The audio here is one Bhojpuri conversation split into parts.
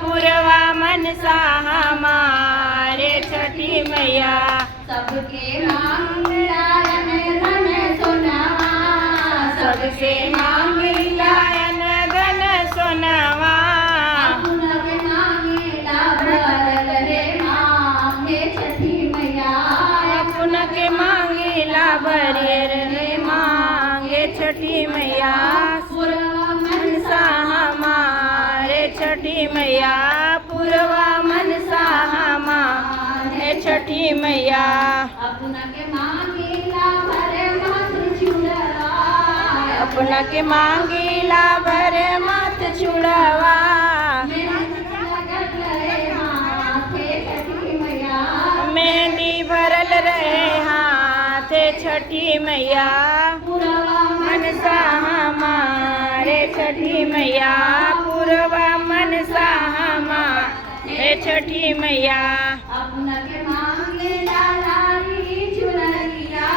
पूरवा मनसा हमारे छठी मैया। सबके मांगला धन सोनावा, सबसे मांगिला धन सोनावा। पुनः मांगेला भरल रे मांगे छठी मैया। पुनः के मांगिला भरेर रे मांगे छठी मैया। पूरवा मनसा हमारे छठी मैया। पूरवा मनसा हमारे छठी मैया। अपना के मांगेला भरे माथ चूड़वा, अपना के मांगिला भरे माथ छुड़वा। मेहंदी भरल रहे हाथे छठी मैया। पूरवा मनसा हमारे छठी मैया। पूरवा मनसा हमारे छठी मैया। अपना के मांगेला लाली चुनरिया,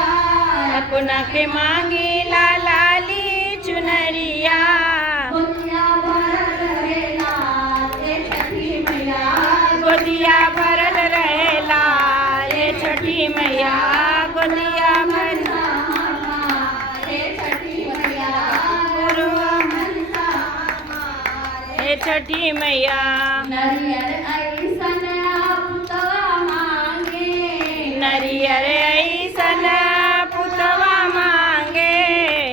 अपना के मांगिला लाली चुनरिया। गोतिया भरल रहेला रे छठी मैया। गोदिया भरल रहेला ये छठी मैया। गोदिया भरल रे छठी मैया। पूरवा ये छठी मैया। नरियर ऐसन पुतवा मांगे, नरियर ऐसन पुतवा मांगे।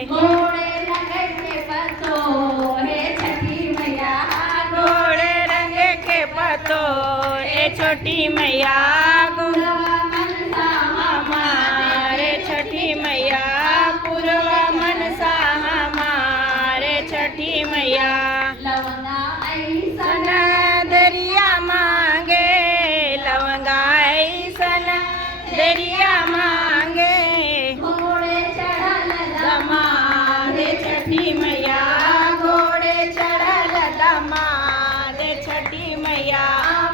घोड़े लगे के पतो रे छठी मैया। घोड़े रंग के पतो ए छोटी मैया। पूरवा मनसा हमारे छठी मैया। पूरवा मनसा हमारे छठी मैया। लवंगा ऐसन सन दरिया मांगे। लवंगा ऐसन दरिया मांगे। घोड़े चढ़ल दमाद छठी मैया। घोड़े चढ़ल दमाद छठी मैया।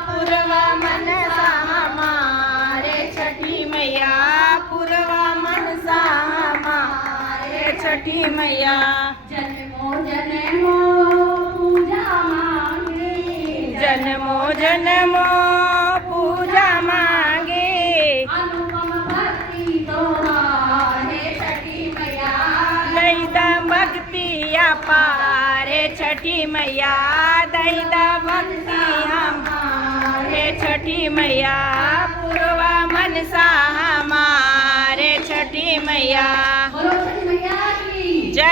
पूरवा मनसा हमारे छठी मैया। पूरवा मनसा हमारे छठी मैया। जन्मो जन्मो पूजा मांगे, जन्मो जन्मो पूजा मांगे। अनुपम भक्ति तोहारे छठी मैया। दैदा भक्ति अपारे छठी मैया। दैदा भक्ति हमारे छठी मैया। पूरवा मनसा हमारे छठी मैया। बोलो